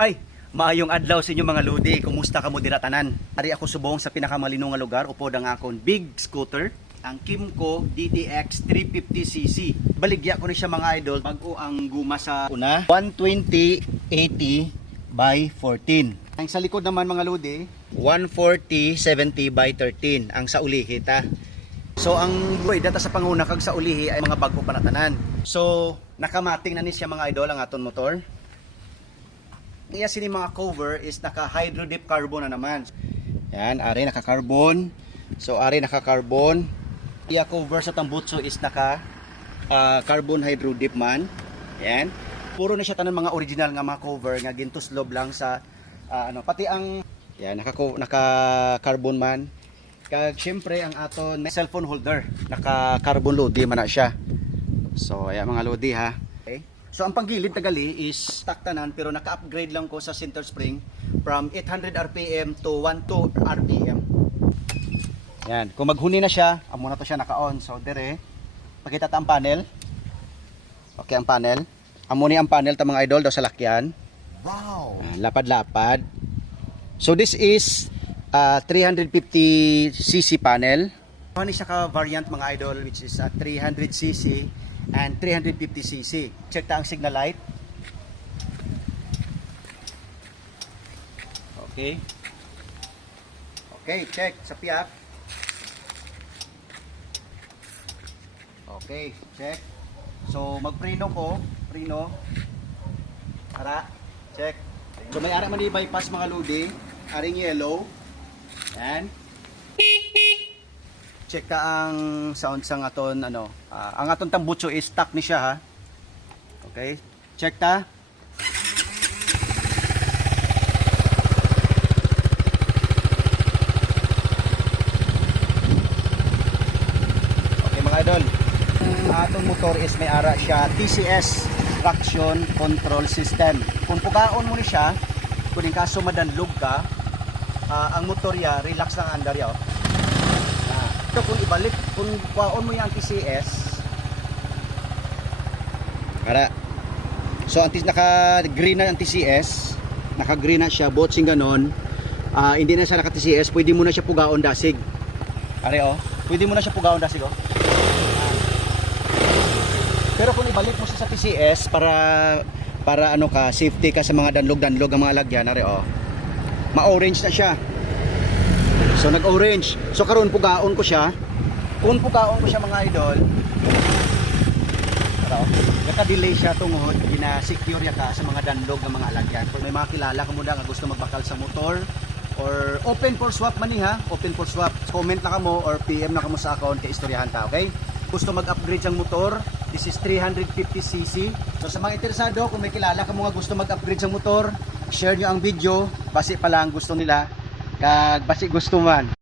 Ay, maayong adlaw sa inyo mga lodi. Kumusta ka mo diratanan? Ari ako subong sa pinakamalinong nga lugar upod ang akon big scooter ang Kimco DTX 350cc. Baligya ko ni siya mga idol. Bago ang guma sa una. 120-80 by 14. Ang sa likod naman mga lodi, 140-70 by 13. Ang sa ulihi ta. So ang boy data sa panguna kag sa ulihi ay mga bago panatanan. So nakamating na ni siya mga idol ang aton motor. Iya sini mga cover is naka hydro dip carbon na naman. Yan, ari naka carbon. So ari naka carbon. Iya cover sa tambutso is naka ah, carbon hydro dip man. Yan. Puro na siya tanan mga original nga mga cover nga gintuslob lang sa ah, ano pati ang yan naka naka carbon man. Kag syempre ang aton cellphone holder naka carbon lodi man na siya. So ayan mga lodi ha. Okay. So ang panggilid tagali is stock tanan pero naka-upgrade lang ko sa center spring from 800 RPM to 12 RPM. Yan, kung maghuni na siya, amo na to siya naka-on. So dire, pakita ta ang panel. Okay ang panel. Amo ni ang panel ta mga idol daw sa lakyan. Wow! Ah, lapad-lapad. So this is uh, 350cc panel. Ano siya ka variant mga idol which is uh, 300cc and 350cc. Check ta ang signal light. Okay. Okay, check sa piyak. Okay, check. So magprino ko, prino. Ara, check. So may ara man di bypass mga ludi, aring yellow. Yan. Check ka ang sound sang aton ano, ah, ang aton tambutso is stuck ni siya ha. Okay? Check ta. Okay mga idol. Ang aton motor is may ara siya TCS traction control system. Kung pukaon mo ni siya, kung kaso madanlog ka, ah, ang motor ya relax lang andar ya. Oh. Ito kung ibalik, kung pukaon mo yung TCS, Ara. So ang tis- naka-green na ang TCS, naka-green na siya, botsing ganon. Ah, hindi na siya naka-TCS, pwede mo na siya pugaon dasig. Are oh, pwede mo na siya pugaon dasig oh. Pero kung ibalik mo siya sa TCS para para ano ka, safety ka sa mga danlog-danlog ang mga lagyan, are oh. Ma-orange na siya. So nag-orange. So karon pugaon ko siya. Kung pugaon ko siya mga idol, Pero, naka-delay siya tungod, gina-secure ya ka sa mga danlog ng mga alagyan. Kung may mga kilala ka mo nga gusto magbakal sa motor, or open for swap man ha, open for swap. Comment na ka mo or PM na ka mo sa account kay istoryahan ta, okay? Gusto mag-upgrade sang motor, this is 350cc. So sa mga interesado, kung may kilala ka mo nga gusto mag-upgrade sang motor, share nyo ang video, basi pa lang gusto nila, kag basi gusto man.